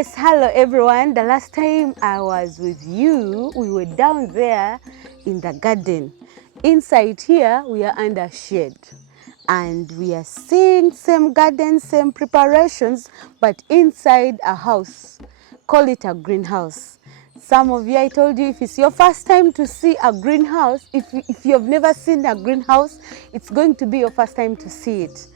Yes, hello everyone. The last time I was with you, we were down there in the garden. Inside here, we are under shade. And we are seeing same garden, same preparations, but inside a house. Call it a greenhouse. Some of you, I told you, if it's your first time to see a greenhouse, if you have never seen a greenhouse, it's going to be your first time to see it.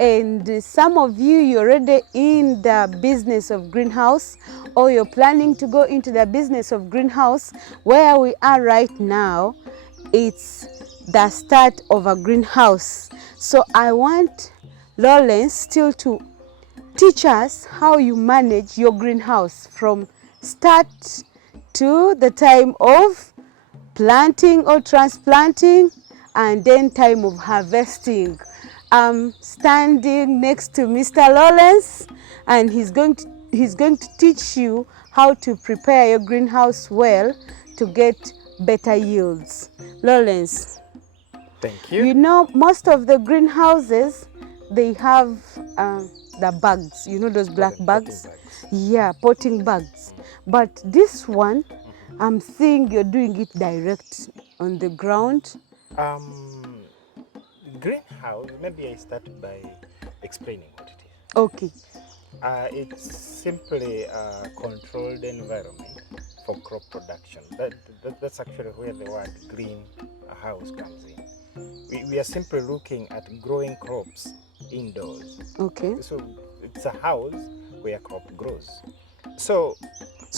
And some of you, you're already in the business of greenhouse, or you're planning to go into the business of greenhouse. Where we are right now, it's the start of a greenhouse. So I want Lawrence still to teach us how you manage your greenhouse from start to the time of planting or transplanting, and then time of harvesting. I'm standing next to Mr. Lawrence, and he's going to teach you how to prepare your greenhouse well to get better yields. Lawrence. Thank you. You know, most of the greenhouses, they have the bags, you know, those black bags? Yeah, potting bags. But this one, I'm seeing you're doing it direct on the ground. Greenhouse, maybe I start by explaining what it is. Okay. It's simply a controlled environment for crop production. That's actually where the word greenhouse comes in. We are simply looking at growing crops indoors. Okay. So it's a house where crop grows. So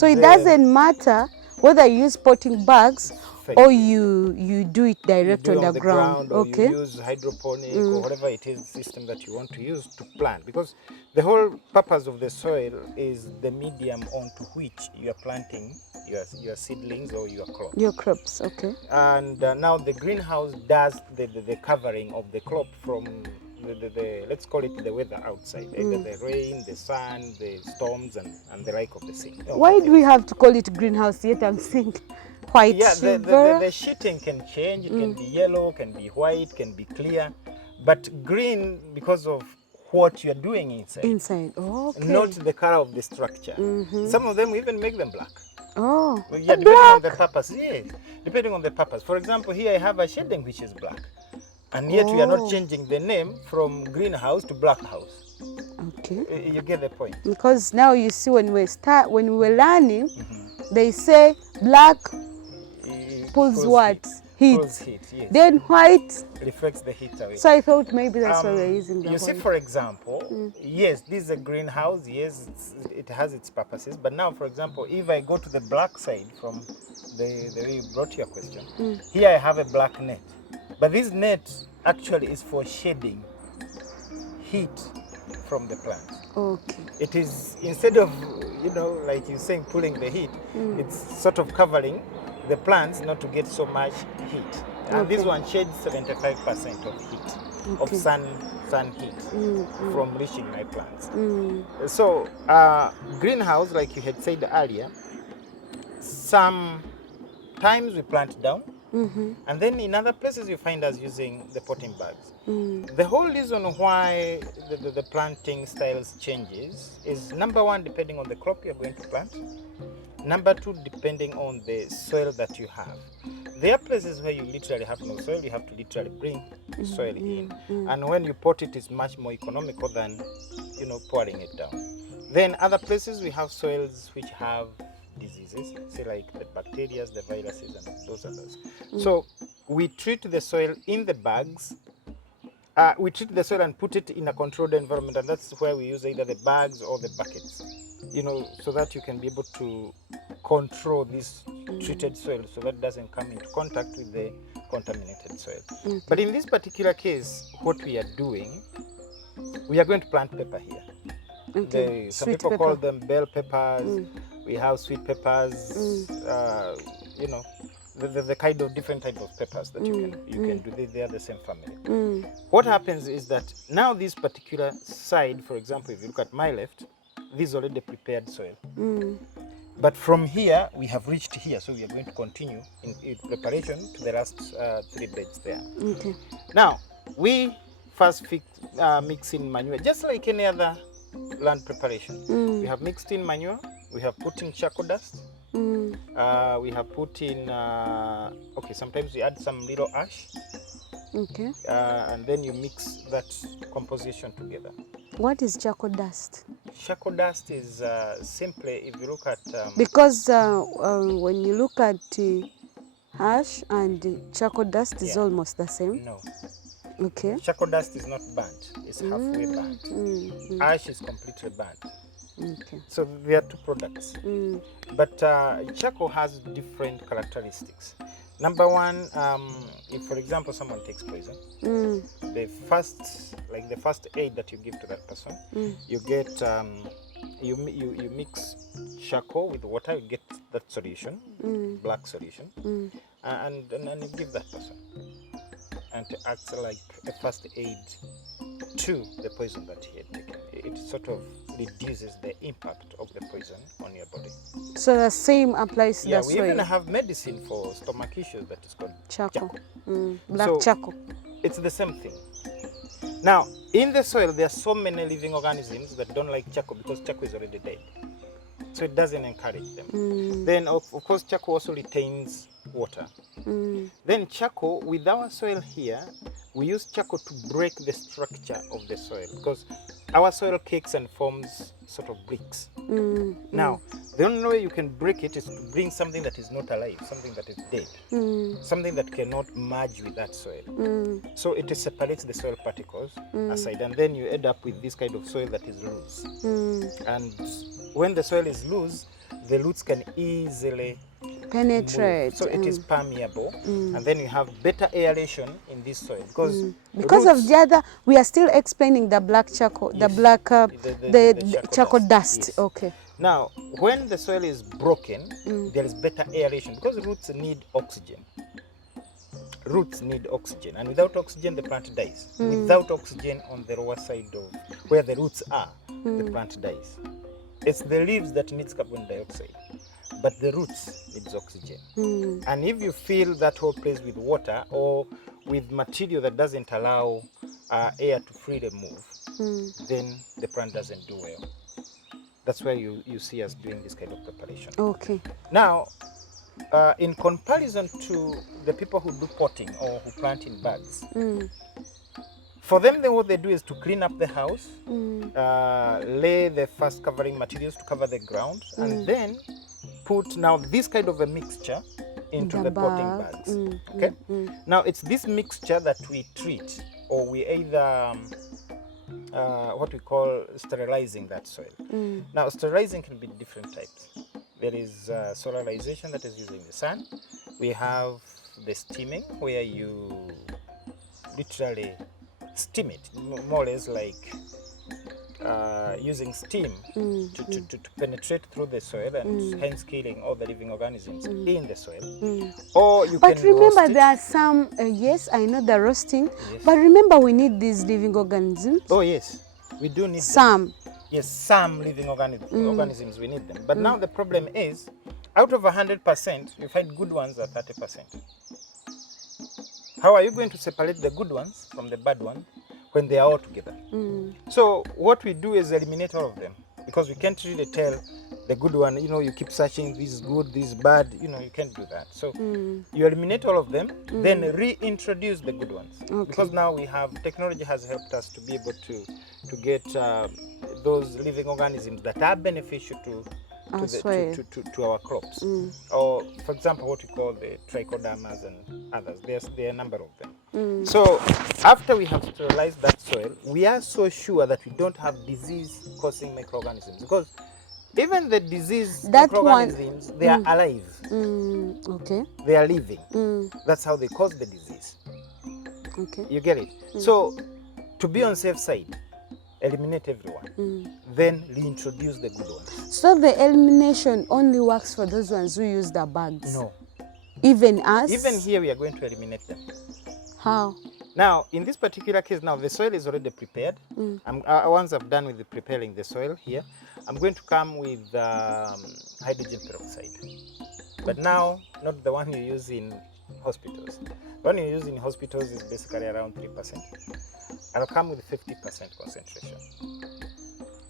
it doesn't matter whether you use potting bags or you do it direct on the ground. Or okay. you use hydroponic or whatever it is system that you want to use to plant, because the whole purpose of the soil is the medium onto which you are planting your seedlings or your crops. Your crops, okay. And now the greenhouse does the covering of the crop from the let's call it the weather outside, either the rain, the sun, the storms, and the like of the sea. Why do we have to call it greenhouse? Yet I'm seeing white. Yeah, the sheeting can change. It can be yellow, can be white, can be clear, but green because of what you're doing inside. Inside, okay. Not the color of the structure. Some of them even make them black. Oh, yeah, depending on the purpose. Yes, depending on the purpose. For example, here I have a shading which is black, and yet we are not changing the name from greenhouse to black house. Okay. You get the point. Because now you see when we were learning, they say black pulls what? Heat. Pulls heat, yes. Then white reflects the heat away. So I thought maybe that's why we're using the You see, for example, yes, this is a greenhouse. Yes, it has its purposes. But now, for example, if I go to the black side from the way you brought your question, here I have a black net. But this net actually is for shading heat from the plant. Okay. It is, instead of, like you're saying, pulling the heat, it's sort of covering the plants not to get so much heat. And this one shades 75% of heat, of sun heat from reaching my plants. So greenhouse, like you had said earlier, sometimes we plant down, and then in other places you find us using the potting bags. The whole reason why the planting styles changes is, number one, depending on the crop you're going to plant. Number two, depending on the soil that you have. There are places where you literally have no soil. You have to literally bring soil in. And when you pot it, it's much more economical than, pouring it down. Then other places we have soils which have diseases, say like the bacteria, the viruses, and those others. So we treat the soil in the bags. We treat the soil and put it in a controlled environment, and that's where we use either the bags or the buckets, so that you can be able to control this treated soil so that it doesn't come into contact with the contaminated soil. But in this particular case, what we are doing, we are going to plant pepper here. Some people call them bell peppers. We have sweet peppers, the kind of different types of peppers that you can do. They are the same family. What happens is that now this particular side, for example, if you look at my left, this is already prepared soil. But from here, we have reached here, so we are going to continue in preparation to the last 3 beds there. Okay. Now, we first mix in manure, just like any other land preparation. We have mixed in manure, We have put in charcoal dust. We have put in, okay, sometimes we add some little ash. Okay. And then you mix that composition together. What is charcoal dust? Charcoal dust is simply, if you look at... because when you look at ash and charcoal dust is almost the same. No. Okay. Charcoal dust is not burnt. It's halfway burnt. Ash is completely burnt. Okay. So there are two products. But charcoal has different characteristics. Number one, if for example someone takes poison, the first aid that you give to that person, you get you mix charcoal with water, you get that solution, black solution, and you give that person, and it acts like a first aid to the poison that he had taken. It sort of reduces the impact of the poison on your body. So the same applies to the soil? Yeah, we even have medicine for stomach issues that is called charcoal. Black charcoal. It's the same thing. Now, in the soil, there are so many living organisms that don't like charcoal because charcoal is already dead. So it doesn't encourage them. Then, of course, charcoal also retains water. Then charcoal, with our soil here, we use charcoal to break the structure of the soil because our soil cakes and forms sort of bricks. Now, the only way you can break it is to bring something that is not alive, something that is dead, something that cannot merge with that soil. So it separates the soil particles aside, and then you end up with this kind of soil that is loose. And when the soil is loose, the roots can easily penetrate. So it is permeable, and then you have better aeration in this soil because of the other, we are still explaining the black charcoal, the black the charcoal dust. Yes. Okay. Now, when the soil is broken, there is better aeration because roots need oxygen. Roots need oxygen, and without oxygen, the plant dies. Without oxygen on the lower side of where the roots are, the plant dies. It's the leaves that needs carbon dioxide, but the roots needs oxygen. And if you fill that whole place with water or with material that doesn't allow air to freely move, then the plant doesn't do well. That's why you see us doing this kind of preparation. Okay. Now, in comparison to the people who do potting or who plant in bags, for them, what they do is to clean up the house, lay the first covering materials to cover the ground, and then put now this kind of a mixture into the potting bags. Okay. Now it's this mixture that we treat, or we either what we call sterilizing that soil. Now sterilizing can be different types. There is solarization, that is using the sun. We have the steaming, where you literally steam it, more or less like using steam to penetrate through the soil and hence killing all the living organisms in the soil. Or you but can remember, roast it. there are some, yes, I know the roasting, Yes. but remember we need these living organisms. Oh yes, we do need some. them. Yes, some living organisms, we need them. But now the problem is, out of 100%, you find good ones are 30%. How are you going to separate the good ones from the bad ones when they are all together? So what we do is eliminate all of them, because we can't really tell the good one, you keep searching, this is good, this is bad, you can't do that. So you eliminate all of them, then reintroduce the good ones. Okay. Because now technology has helped us to be able to get those living organisms that are beneficial to our crops. Or, for example, what we call the trichodermas and others. There are a number of them. So after we have sterilized that soil, we are so sure that we don't have disease-causing microorganisms, because even the disease microorganisms, they are alive. Okay. They are living. That's how they cause the disease. Okay. You get it? So to be on safe side, eliminate everyone, then reintroduce the good ones. So the elimination only works for those ones who use the bags? No. Even us? Even here, we are going to eliminate them. How? Now, in this particular case, now the soil is already prepared. Once I've done with preparing the soil here, I'm going to come with hydrogen peroxide. But now, not the one you use in hospitals. The one you use in hospitals is basically around 3%. I'll come with 50% concentration.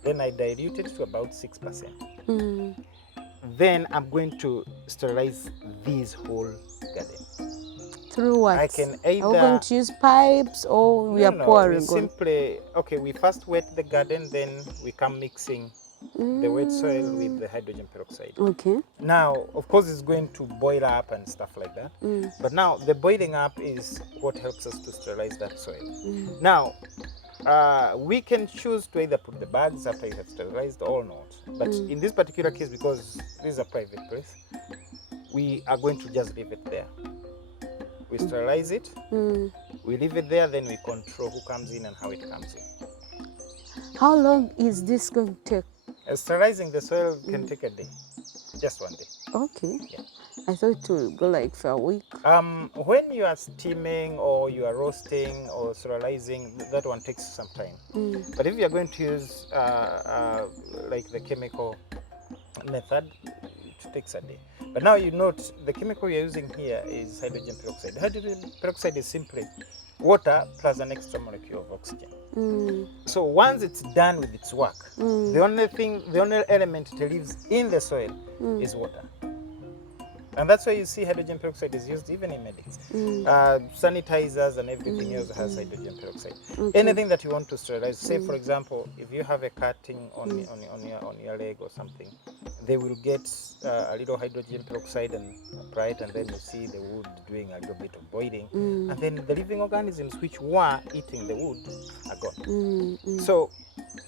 Then I dilute it to about 6%. then I'm going to sterilize this whole garden. Through what? I can Are we going either to use pipes or we are we pouring on? simply we first wet the garden, then we come mixing the wet soil with the hydrogen peroxide. Okay. Now, of course, it's going to boil up and stuff like that. But now the boiling up is what helps us to sterilize that soil. Now, we can choose to either put the bags after you have sterilized or not. But in this particular case, because this is a private place, we are going to just leave it there. We sterilize it, we leave it there, then we control who comes in and how it comes in. How long is this going to take? Sterilizing the soil can take a day, just one day. Okay. Yeah. I thought it would go like for a week. When you are steaming or you are roasting or sterilizing, that one takes some time. But if you are going to use like the chemical method, it takes a day. But now you note the chemical you're using here is hydrogen peroxide. Hydrogen peroxide is simply water plus an extra molecule of oxygen. So once it's done with its work, the only element it leaves in the soil is water. And that's why you see hydrogen peroxide is used even in medics. Sanitizers and everything else has hydrogen peroxide. Okay. Anything that you want to sterilize, say for example, if you have a cutting on your leg or something, they will get a little hydrogen peroxide and apply it, and then you see the wood doing a little bit of boiling, and then the living organisms which were eating the wood are gone. So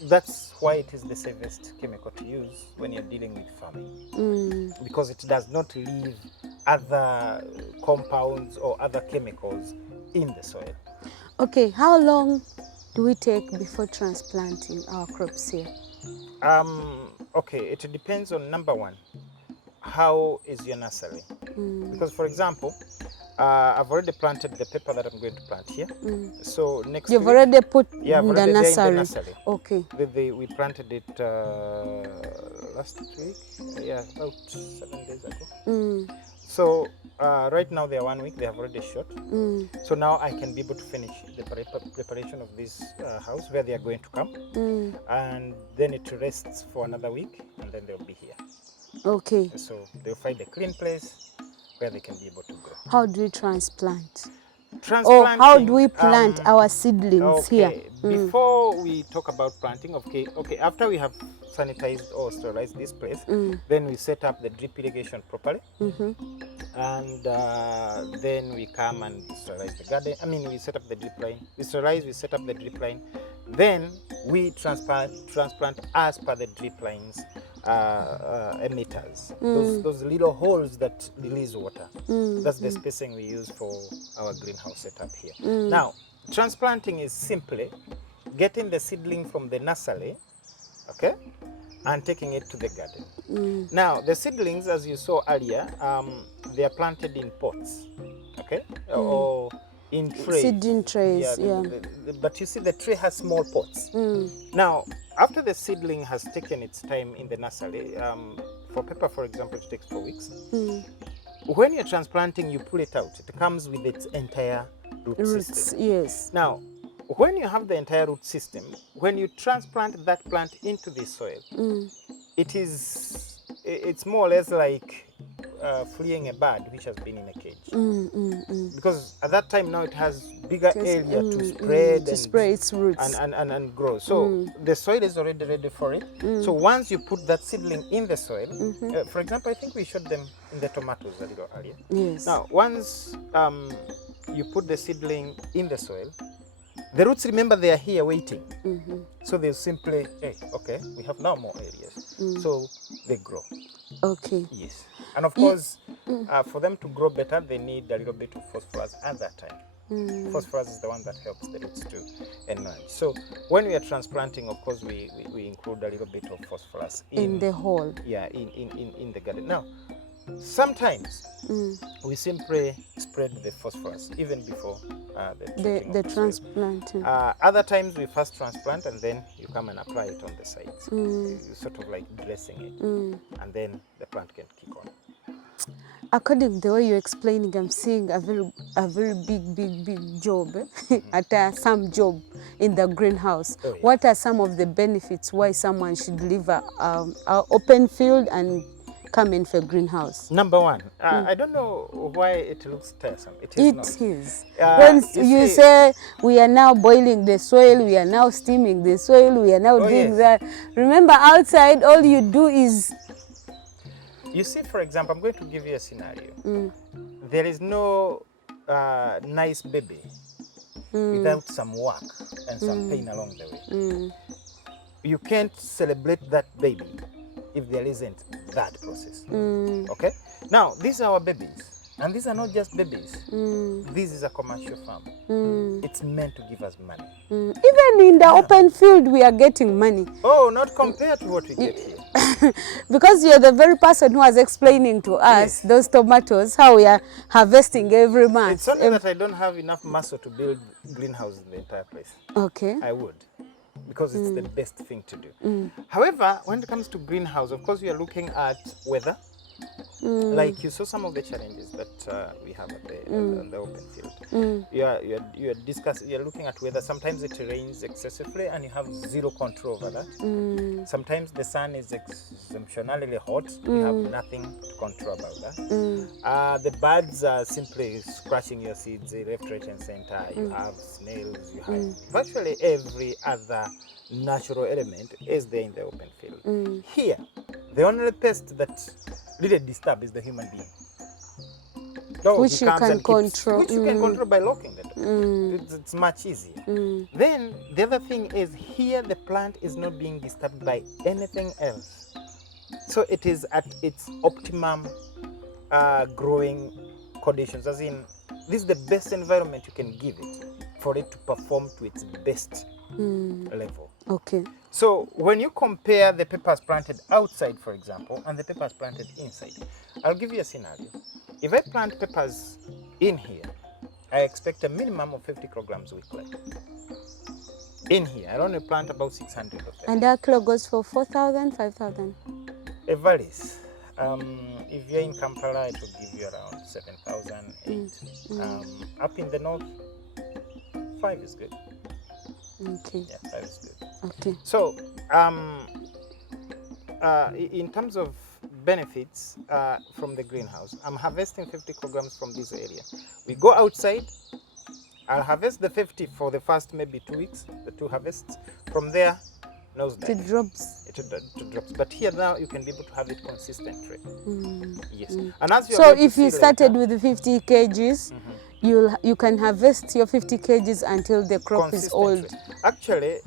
that's why it is the safest chemical to use when you're dealing with farming, because it does not leave other compounds or other chemicals in the soil. Okay, how long do we take before transplanting our crops here? Okay, it depends on number one, how is your nursery? Because for example, I've already planted the pepper that I'm going to plant here. So next You've week, already put in the nursery. Okay. We planted it last week, about 7 days ago. So right now they are 1 week, they have already shot. So now I can be able to finish the preparation of this house where they are going to come. And then it rests for another week, and then they'll be here. Okay. So they'll find a clean place where they can be able to grow. How do we transplant? Or how do we plant our seedlings here? Before we talk about planting, after we have sanitized or sterilized this place, then we set up the drip irrigation properly, and then we come and sterilize the garden. We set up the drip line. We sterilize, we set up the drip line, then we transplant as per the drip lines emitters, those little holes that release water. That's the spacing we use for our greenhouse setup here. Now, transplanting is simply getting the seedling from the nursery, and taking it to the garden. Now, the seedlings, as you saw earlier, they are planted in pots, or in trays. Seeding trays, but you see the tray has small pots. Now, after the seedling has taken its time in the nursery, for pepper, for example, it takes 4 weeks. When you're transplanting, you pull it out. It comes with its entire root system. Yes. Now, when you have the entire root system, when you transplant that plant into the soil, it's more or less like freeing a bird which has been in a cage. Because at that time now it has bigger area to spread to spread its roots and grow. So the soil is already ready for it. So once you put that seedling in the soil, for example, I think we showed them in the tomatoes a little earlier. Yes. Now, once you put the seedling in the soil, the roots, remember, they are here waiting. So they simply, we have now more areas. So they grow. Okay. Yes. And of course, for them to grow better, they need a little bit of phosphorus at that time. Phosphorus is the one that helps the roots to enlarge. So when we are transplanting, of course, we include a little bit of phosphorus in the hole. Yeah, in the garden. Now, sometimes we simply spread the phosphorus even before the transplanting. Other times we first transplant and then you come and apply it on the sides. Sort of like dressing it, and then the plant can kick on. According to the way you're explaining, I'm seeing a very big job, some job in the greenhouse. Oh, yeah. What are some of the benefits why someone should leave an open field and come in for greenhouse? Number one, I don't know why it looks tiresome. It is not. It is. Uh, When you you see- say we are now boiling the soil, we are now steaming the soil, we are now Oh, doing yes. that. Remember, outside, all you do is You see, for example, I'm going to give you a scenario. There is no nice baby without some work and some pain along the way. You can't celebrate that baby if there isn't that process. Okay? Now, these are our babies. And these are not just babies. This is a commercial farm. It's meant to give us money. even in the open field, we are getting money. Oh, not compared to what we get here. Because you're the very person who was explaining to us Yes. those tomatoes, how we are harvesting every month. It's only that I don't have enough muscle to build greenhouses in the entire place. Okay. I would, because it's the best thing to do. However, when it comes to greenhouse, of course, we are looking at weather. Like you saw some of the challenges that we have at the open field. You are discussing. You are looking at weather. Sometimes it rains excessively, and you have zero control over that. Sometimes the sun is exceptionally hot. You have nothing to control about that. The birds are simply scratching your seeds left, right, and center. You have snails. You have virtually every other natural element is there in the open field. Here, the only pest that really disturb is the human being. So Which he you comes can and keeps- control. Which you can control by locking the door. It's much easier. Then the other thing is here the plant is not being disturbed by anything else. So it is at its optimum growing conditions. As in, this is the best environment you can give it for it to perform to its best level. Okay. So when you compare the peppers planted outside, for example, and the peppers planted inside, I'll give you a scenario. If I plant peppers in here, I expect a minimum of 50 kilograms weekly. In here, I only plant about 600 of them. And that kilo goes for 4,000, 5,000. It varies. If you're in Kampala, it will give you around 7,000, 8. Up in the north, 5 is good. Okay. Yeah, 5 is good. Okay. So, in terms of benefits from the greenhouse, I'm harvesting 50 kilograms from this area. We go outside, I'll harvest the 50 for the first maybe 2 weeks, the 2 harvests. From there, nosedive. It drops. It drops. But here now, you can be able to have it consistently. Yes. And as So if you started with 50 kgs, you can harvest your 50 kgs until the crop is old. Actually,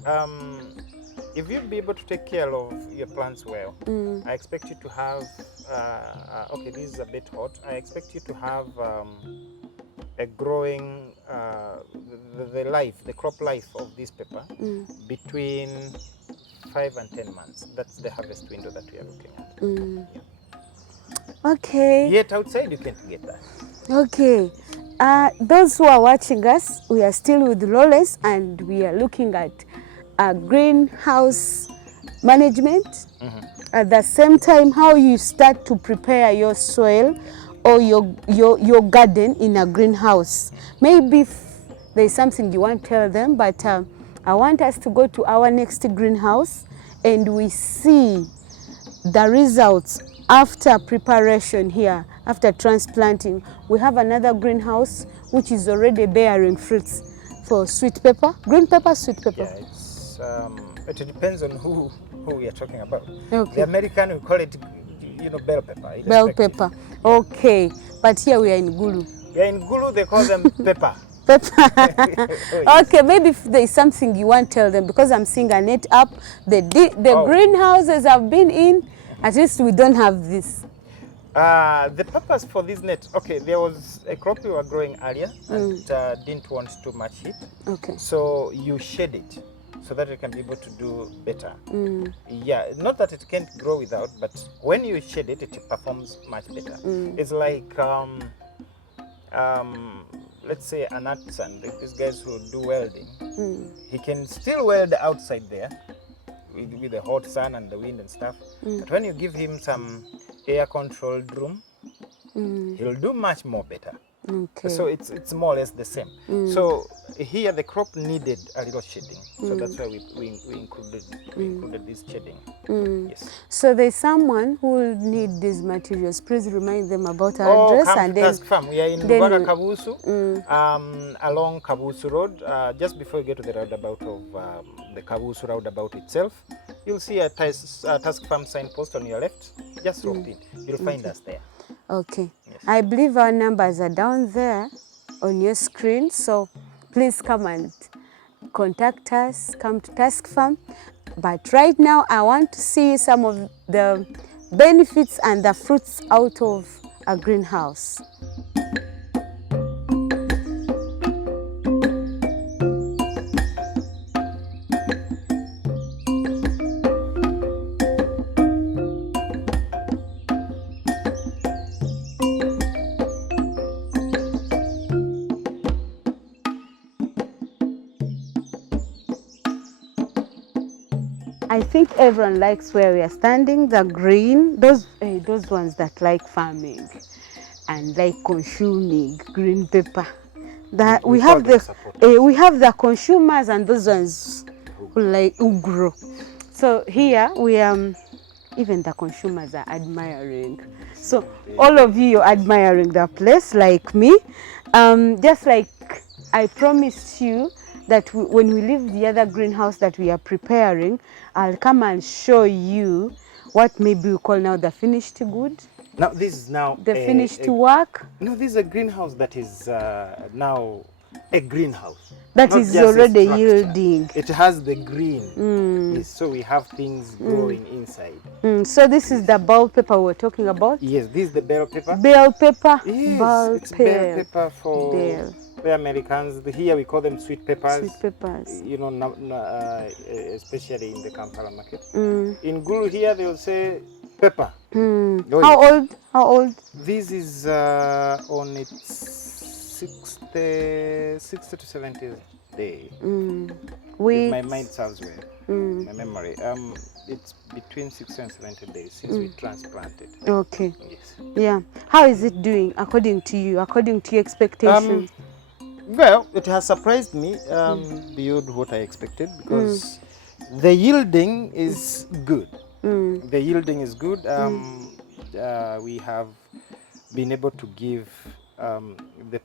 if you be able to take care of your plants well, I expect you to have, okay, this is a bit hot. I expect you to have a growing, the crop life of this pepper between 5 and 10 months. That's the harvest window that we are looking at. Yeah. Okay. Yet outside you can't get that. Okay. Those who are watching us, we are still with Lawrence and we are looking at greenhouse management. At the same time, how you start to prepare your soil or your garden in a greenhouse. Maybe there's something you want to tell them, but I want us to go to our next greenhouse and we see the results after preparation here, after transplanting. We have another greenhouse which is already bearing fruits for sweet pepper, green pepper, sweet pepper. Yeah, it depends on who we are talking about. Okay. The American will call it, bell pepper. Bell pepper. Yeah. Okay, but here we are in Gulu. Yeah, in Gulu they call them pepper. Pepper. Oh, yes. Okay, maybe if there is something you want to tell them, because I'm seeing a net up. The greenhouses I've been in, at least we don't have this. The purpose for this net, okay, there was a crop we were growing earlier and didn't want too much heat. Okay. So you shade it so that it can be able to do better. Yeah, not that it can't grow without, but when you shade it, it performs much better. It's like, let's say an artisan, like these guys who do welding, he can still weld outside there with the hot sun and the wind and stuff. But when you give him some air-controlled room, he'll do much more better. Okay. So it's more or less the same. So here the crop needed a little shading, so that's why we included this shading. Yes. So there's someone who will need these materials. Please remind them about our Oh, address, come and to then Task Farm. We are in then Lubaga we- Kabusu, along Kabusu Road. Just before you get to the roundabout of the Kabusu roundabout itself, you'll see a Task Farm signpost on your left. Just drop in. You'll find us there. Okay. Yes. I believe our numbers are down there on your screen, so please come and contact us, come to Task Farm. But right now, I want to see some of the benefits and the fruits out of a greenhouse. I think everyone likes where we are standing, the green, those ones that like farming and like consuming green pepper. That We we call have them supporters. we have the consumers and those ones who grow. So here we even the consumers are admiring. So all of you are admiring the place like me. Just like I promised you that when we leave the other greenhouse that we are preparing, I'll come and show you what maybe we call now the finished good, Now this is now the finished work. No, this is a greenhouse that is now a greenhouse. That not is just a already structure. yielding. It has the green. Yes, so we have things growing inside. So this is the bell pepper we're talking about. Yes, this is the bell pepper. Bell pepper. Yes, bell it's bell pepper for Bell. the Americans. Here we call them sweet peppers. Sweet peppers. You know, especially in the Kampala market. In Gulu here they'll say pepper. Oh, How old? How old? This is on its 60 to 70th day. If my mind serves well, my memory. It's between 60 and 70 days since we transplanted. Okay. Yes. Yeah. How is it doing according to you, according to your expectations? Well, it has surprised me beyond what I expected, because the yielding is good. The yielding is good. We have been able to give the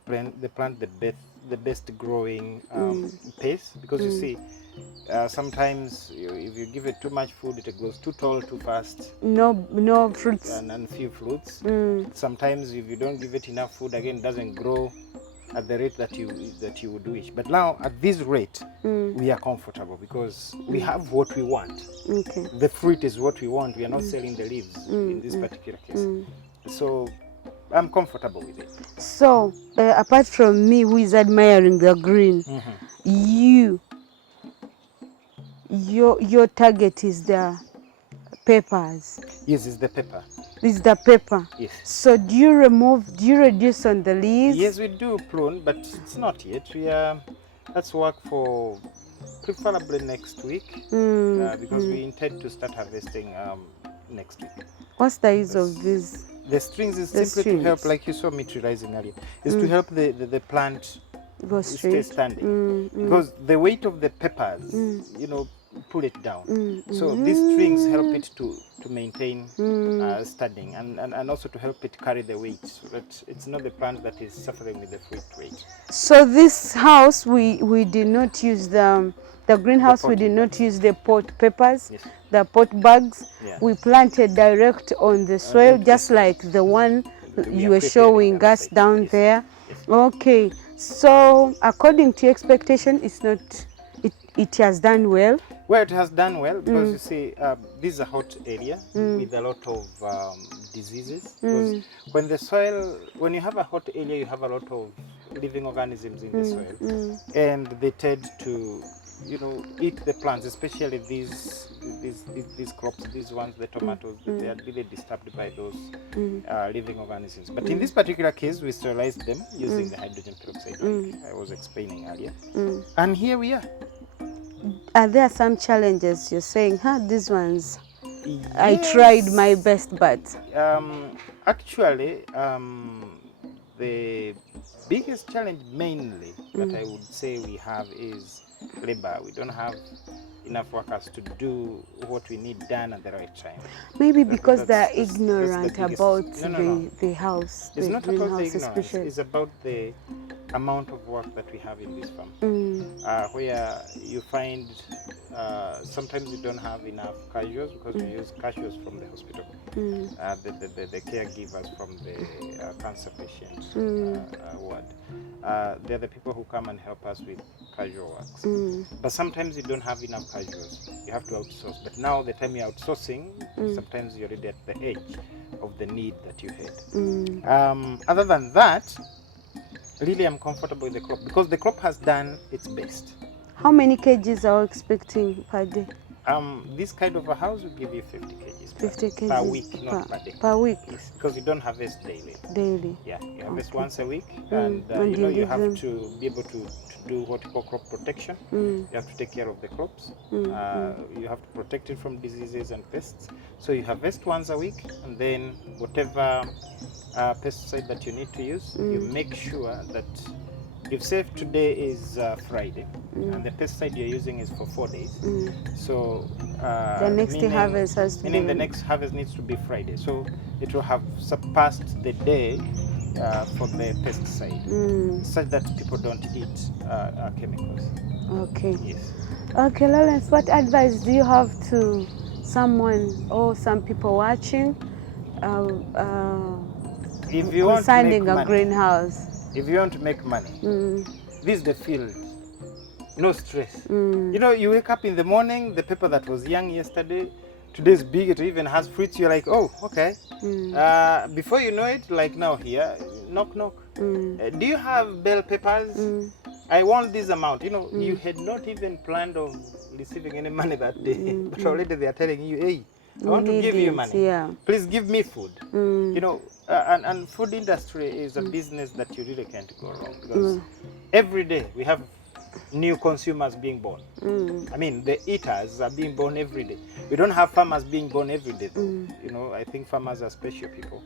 plant the best growing pace, because you see, sometimes if you give it too much food, it grows too tall too fast. No fruits. And few fruits. Sometimes if you don't give it enough food, again, it doesn't grow at the rate that you would wish. But now at this rate, we are comfortable because we have what we want. Okay. The fruit is what we want. We are not selling the leaves in this particular case. So I'm comfortable with it. So apart from me, who is admiring the green, your target is the peppers. Yes, it's the pepper. Is the pepper. Yes. So do you reduce on the leaves? Yes, we do prune, but it's not yet. Let's work for preferably next week, because we intend to start harvesting next week. What's the use of this? The strings is simply to help, like you saw me trializing earlier, is to help the plant Go stay straight. standing. Because the weight of the peppers, pull it down. So these strings help it to maintain standing, and also to help it carry the weight, so that it's not the plant that is suffering with the fruit weight. So this house, we did not use the greenhouse. We did not use the pot peppers, Yes. the pot bags. Yeah. We planted direct on the soil, just like the one you were showing us down there. Yes. Okay. So according to your expectation, it's not. It has done well. Well, it has done well, because you see, this is a hot area with a lot of diseases. Because when you have a hot area, you have a lot of living organisms in the soil, and they tend to, eat the plants, especially these crops, these ones, the tomatoes. They are really disturbed by those living organisms. But in this particular case, we sterilized them using the hydrogen peroxide, like I was explaining earlier, and here we are. Are there some challenges you're saying, these ones? I tried my best, but Actually, the biggest challenge mainly that I would say we have is labor. We don't have enough workers to do what we need done at the right time. Maybe because they're That's the ignorant biggest. about No. the house, It's the not about the greenhouse ignorance. especially. It's about the amount of work that we have in this farm. Where you find sometimes you don't have enough casuals because we use casuals from the hospital. The caregivers from the cancer patient ward. They're the people who come and help us with casual works. But sometimes you don't have enough casuals. You have to outsource. But now the time you're outsourcing, sometimes you're already at the edge of the need that you had. Other than that, really I'm comfortable with the crop because the crop has done its best. How many kgs are you expecting per day? This kind of a house will give you 50 kgs 50 kgs per week, not per day. Per week? Yes, because you don't harvest daily. Daily? Yeah, you harvest once a week, And you have to be able to do what you call crop protection. You have to take care of the crops. You have to protect it from diseases and pests. So you harvest once a week, and then whatever pesticide that you need to use, you make sure that if say today is Friday and the pesticide you're using is for 4 days, so the next harvest has to meaning be the next harvest needs to be Friday, so it will have surpassed the day for the pesticide, such that people don't eat chemicals. Okay. Yes. Okay, Lawrence, what advice do you have to someone or some people watching If you want to make concerning a money, greenhouse? if you want to make money, this is the field. No stress. You know, you wake up in the morning, the pepper that was young yesterday, today's big, it even has fruits. You're like, oh, okay. Before you know it, like now here, knock, knock. Do you have bell peppers? I want this amount. You know, you had not even planned on receiving any money that day, but already they are telling you, hey, I want to give you money. Yeah. Please give me food. You know, and food industry is a business that you really can't go wrong because every day we have new consumers being born. I mean, the eaters are being born every day. We don't have farmers being born every day, though. You know, I think farmers are special people.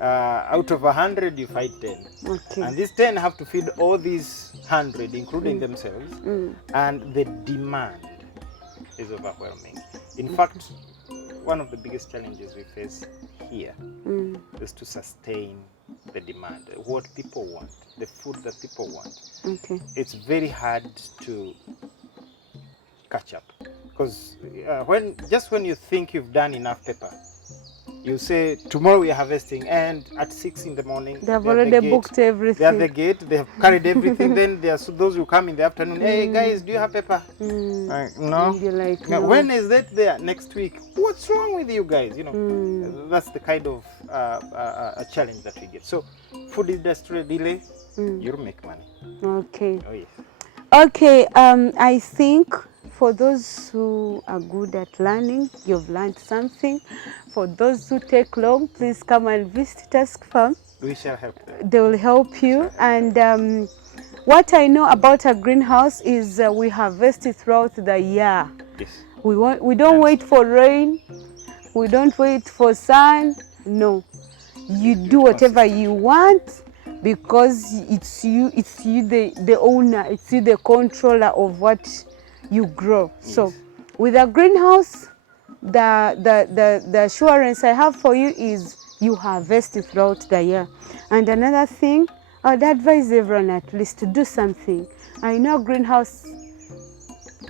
Out of 100, you find 10. Okay. And these 10 have to feed all these 100, including themselves. And the demand is overwhelming. In fact, one of the biggest challenges we face here is to sustain the demand, what people want, the food that people want. Okay. It's very hard to catch up because when you think you've done enough pepper, you say tomorrow we are harvesting, and at 6 in the morning they have already booked everything. They are at the gate. They have carried everything. Then there are those who come in the afternoon. Hey guys, do you have pepper? No. And you're like, no. When is that there? Next week. What's wrong with you guys? You know, that's the kind of a challenge that we get. So, food industry delay, you'll make money. Okay. Oh yes. Okay. I think for those who are good at learning, you've learned something. For those who take long, please come and visit Task Farm. We shall help them. They will help you. And what I know about a greenhouse is we harvest it throughout the year. Yes. We don't wait for rain. We don't wait for sun. No. You do whatever you want because it's you the owner, it's you the controller of what you grow. Yes. So with a greenhouse, the assurance I have for you is you harvest it throughout the year. And another thing, I'd advise everyone at least to do something. I know greenhouse,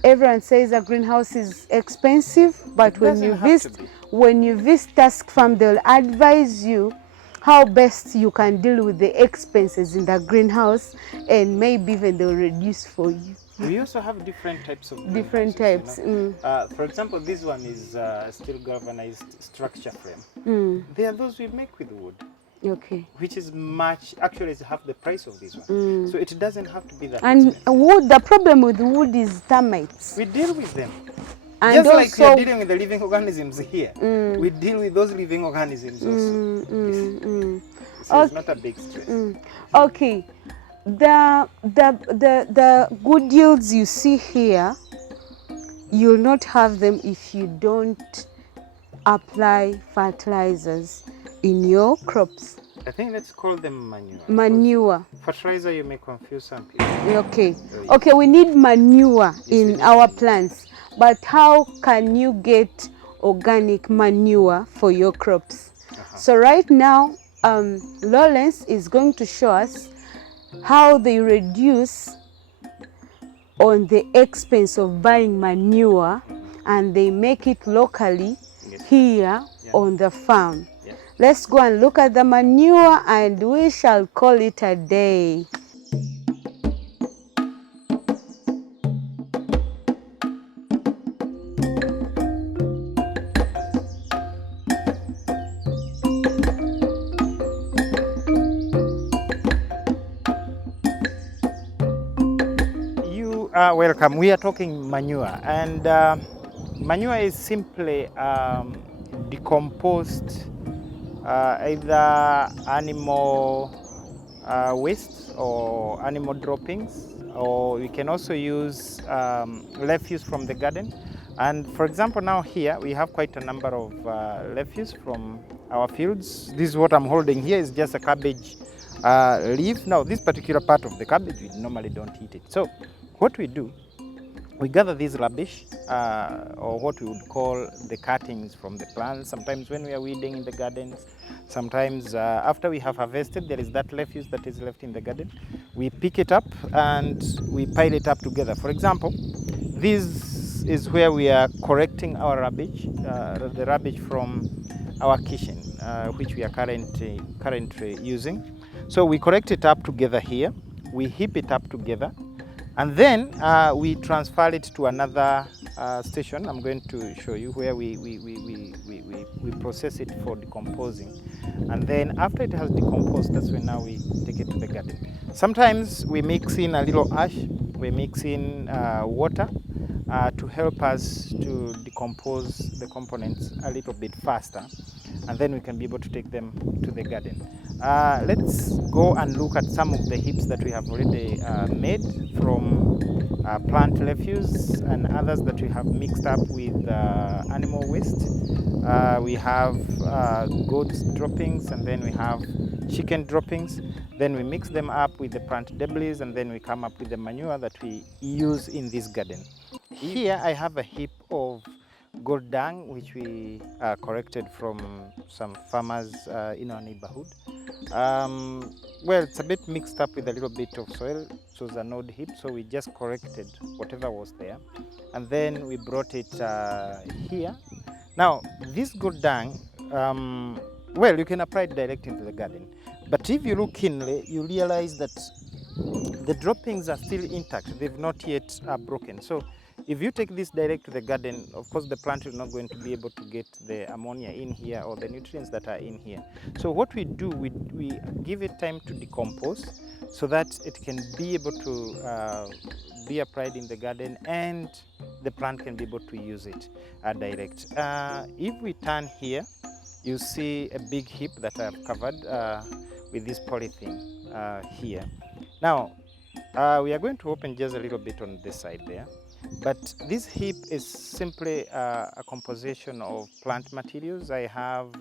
everyone says a greenhouse is expensive, but when you visit Task Farm, they'll advise you how best you can deal with the expenses in the greenhouse, and maybe even they'll reduce for you. We also have different types of greenhouses. Different types. You know? For example, this one is steel galvanized structure frame. There are those we make with wood. Okay. Which is actually it's half the price of this one. So it doesn't have to be that and expensive. Wood, the problem with wood is termites. We deal with them. And just also, like we are dealing with the living organisms here, we deal with those living organisms also. So it's not a big stress. Okay. The good yields you see here, you'll not have them if you don't apply fertilizers in your crops. I think let's call them manure. Manure. Fertilizer, you may confuse some people. Okay. So Okay, we need manure we in need our manure. plants. But how can you get organic manure for your crops? So right now, Lawrence is going to show us how they reduce on the expense of buying manure and they make it locally here on the farm. Let's go and look at the manure and we shall call it a day. You are welcome. We are talking manure, and manure is simply decomposed either animal waste or animal droppings, or we can also use refuse from the garden. And for example, now here we have quite a number of refuse from our fields. This is what I'm holding here is just a cabbage leaf. Now this particular part of the cabbage, we normally don't eat it. So what we do, we gather this rubbish or what we would call the cuttings from the plants. Sometimes when we are weeding in the gardens, sometimes after we have harvested, there is that refuse that is left in the garden. We pick it up and we pile it up together. For example, this is where we are correcting our rubbish, the rubbish from our kitchen, which we are currently using. So we collect it up together here, we heap it up together, and then we transfer it to another station. I'm going to show you where we process it for decomposing. And then after it has decomposed, that's when now we take it to the garden. Sometimes we mix in a little ash, we mix in water to help us to decompose the components a little bit faster. And then we can be able to take them to the garden. Let's go and look at some of the heaps that we have already made from plant refuse and others that we have mixed up with animal waste. We have goat droppings, and then we have chicken droppings. Then we mix them up with the plant debris, and then we come up with the manure that we use in this garden. Here I have a heap of goat dung, which we collected from some farmers in our neighborhood. Well, it's a bit mixed up with a little bit of soil. It was an odd heap, so we just corrected whatever was there, and then we brought it here. Now, this goat dung, well, you can apply it direct into the garden, but if you look keenly, you realize that the droppings are still intact. They've not yet broken. So if you take this direct to the garden, of course the plant is not going to be able to get the ammonia in here or the nutrients that are in here. So what we do, we give it time to decompose so that it can be able to be applied in the garden and the plant can be able to use it direct. If we turn here, you see a big heap that I have covered with this polythene here. Now, we are going to open just a little bit on this side there. But this heap is simply a composition of plant materials. I have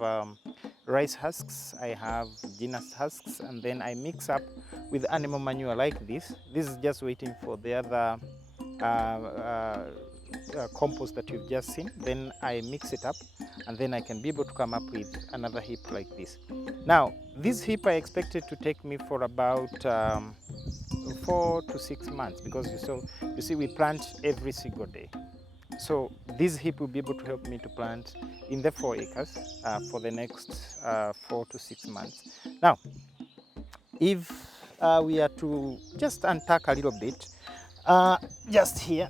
rice husks, I have genus husks, and then I mix up with animal manure like this. This is just waiting for the other compost that you've just seen. Then I mix it up, and then I can be able to come up with another heap like this. Now, this heap I expected to take me for about 4 to 6 months, because you see we plant every single day. So this heap will be able to help me to plant in the 4 acres for the next 4 to 6 months. Now, if we are to just unpack a little bit, just here,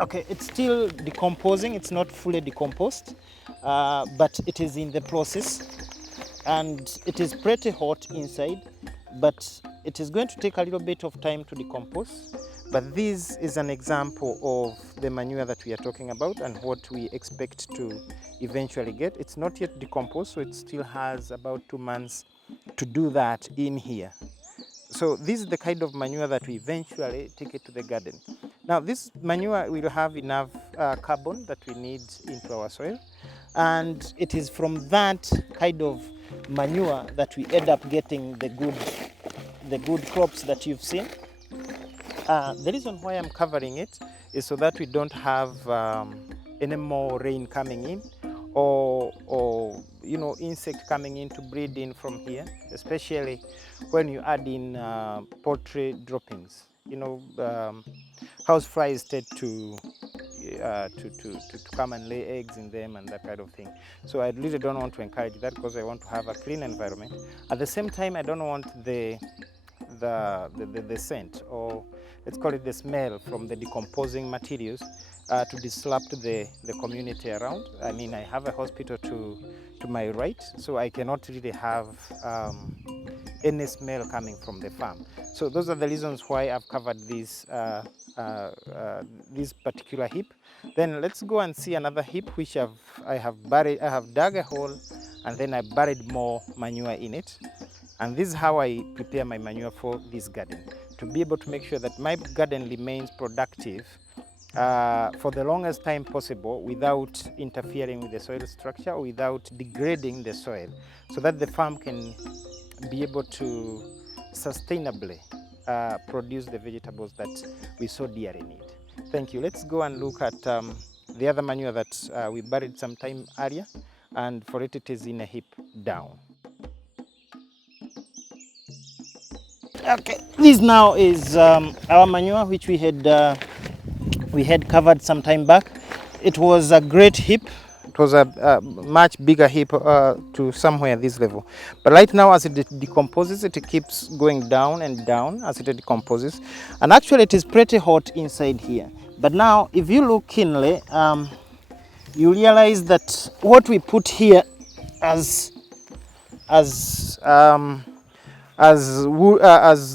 okay, it's still decomposing. It's not fully decomposed, but it is in the process, and it is pretty hot inside, but it is going to take a little bit of time to decompose. But this is an example of the manure that we are talking about and what we expect to eventually get. It's not yet decomposed, so it still has about 2 months to do that in here. So this is the kind of manure that we eventually take it to the garden. Now, this manure will have enough carbon that we need into our soil, and it is from that kind of manure that we end up getting the good crops that you've seen. The reason why I'm covering it is so that we don't have any more rain coming in, or insect coming in to breed in from here, especially when you add in poultry droppings. House flies tend to come and lay eggs in them and that kind of thing. So I really don't want to encourage that, because I want to have a clean environment. At the same time, I don't want the scent, or let's call it the smell, from the decomposing materials to disrupt the community around. I mean, I have a hospital to my right, so I cannot really have any smell coming from the farm. So those are the reasons why I've covered this particular heap. Then let's go and see another heap which I have dug a hole, and then I buried more manure in it. And this is how I prepare my manure for this garden, to be able to make sure that my garden remains productive for the longest time possible, without interfering with the soil structure or without degrading the soil, so that the farm can be able to sustainably produce the vegetables that we so dearly need. Thank you. Let's go and look at the other manure that we buried some time earlier, and for it is in a heap down. Okay, this now is our manure, which we had covered some time back. It was a great heap. It was a much bigger heap to somewhere this level. But right now, as it decomposes, it keeps going down and down as it decomposes. And actually, it is pretty hot inside here. But now, if you look keenly, you realize that what we put here as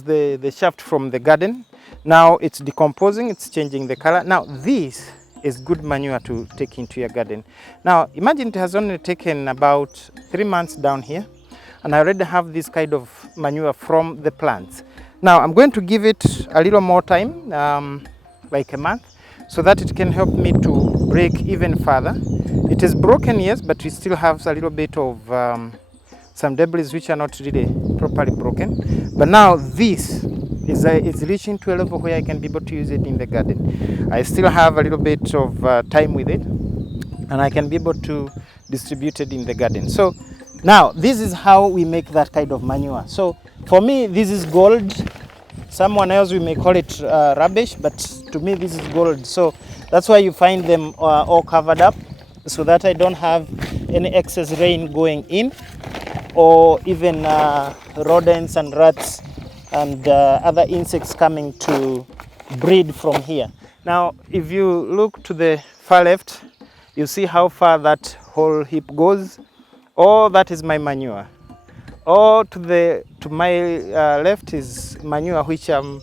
the shaft from the garden, now it's decomposing, it's changing the color. Now this is good manure to take into your garden. Now imagine it has only taken about 3 months down here, and I already have this kind of manure from the plants. Now I'm going to give it a little more time, like a month, so that it can help me to break even further. It is broken, yes, but it still has a little bit of some debris which are not really properly broken. But now this is reaching to a level where I can be able to use it in the garden. I still have a little bit of time with it, and I can be able to distribute it in the garden. So now this is how we make that kind of manure. So for me, this is gold. Someone else, we may call it rubbish, but to me this is gold. So that's why you find them all covered up, so that I don't have any excess rain going in, or even rodents and rats and other insects coming to breed from here. Now if you look to the far left, you see how far that whole heap goes. All that is my manure. All to my left is manure which I'm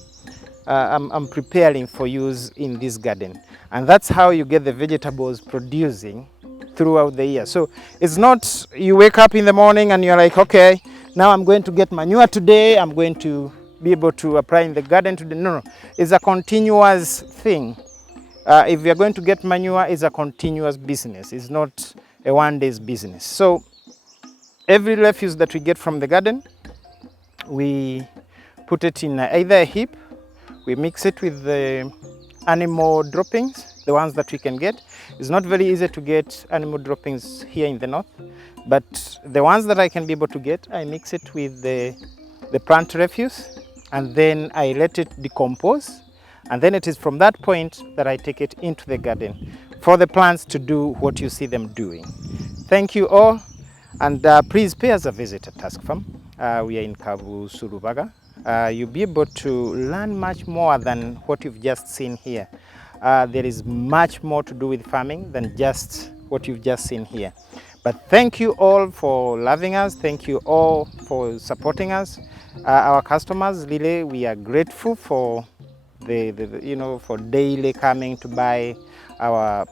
preparing for use in this garden. And that's how you get the vegetables producing throughout the year. So it's not you wake up in the morning and you're like, okay, now I'm going to get manure today, I'm going to be able to apply in the garden today. No, it's a continuous thing. If you're going to get manure, it's a continuous business. It's not a one-day business. So every refuse that we get from the garden, we put it in either a heap, we mix it with the animal droppings, the ones that we can get. It's not very easy to get animal droppings here in the north, but the ones that I can be able to get, I mix it with the plant refuse, and then I let it decompose, and then it is from that point that I take it into the garden for the plants to do what you see them doing. Thank you all, and please pay us a visit at Task Farm. We are in Kabu Surubaga. You'll be able to learn much more than what you've just seen here. There is much more to do with farming than just what you've just seen here. But thank you all for loving us. Thank you all for supporting us. Our customers, really, we are grateful for for daily coming to buy our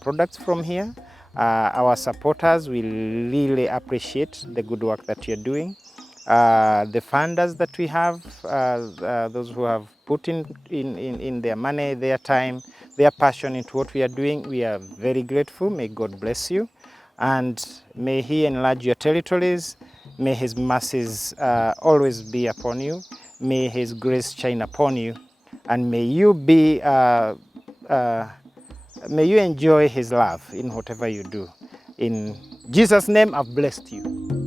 products from here. Our supporters, we really appreciate the good work that you're doing. The funders that we have, those who have put in their money, their time, their passion into what we are doing, we are very grateful. May God bless you. and may He enlarge your territories. May His mercies always be upon you. May His grace shine upon you, and may you be may you enjoy His love in whatever you do. In Jesus' name, I've blessed you.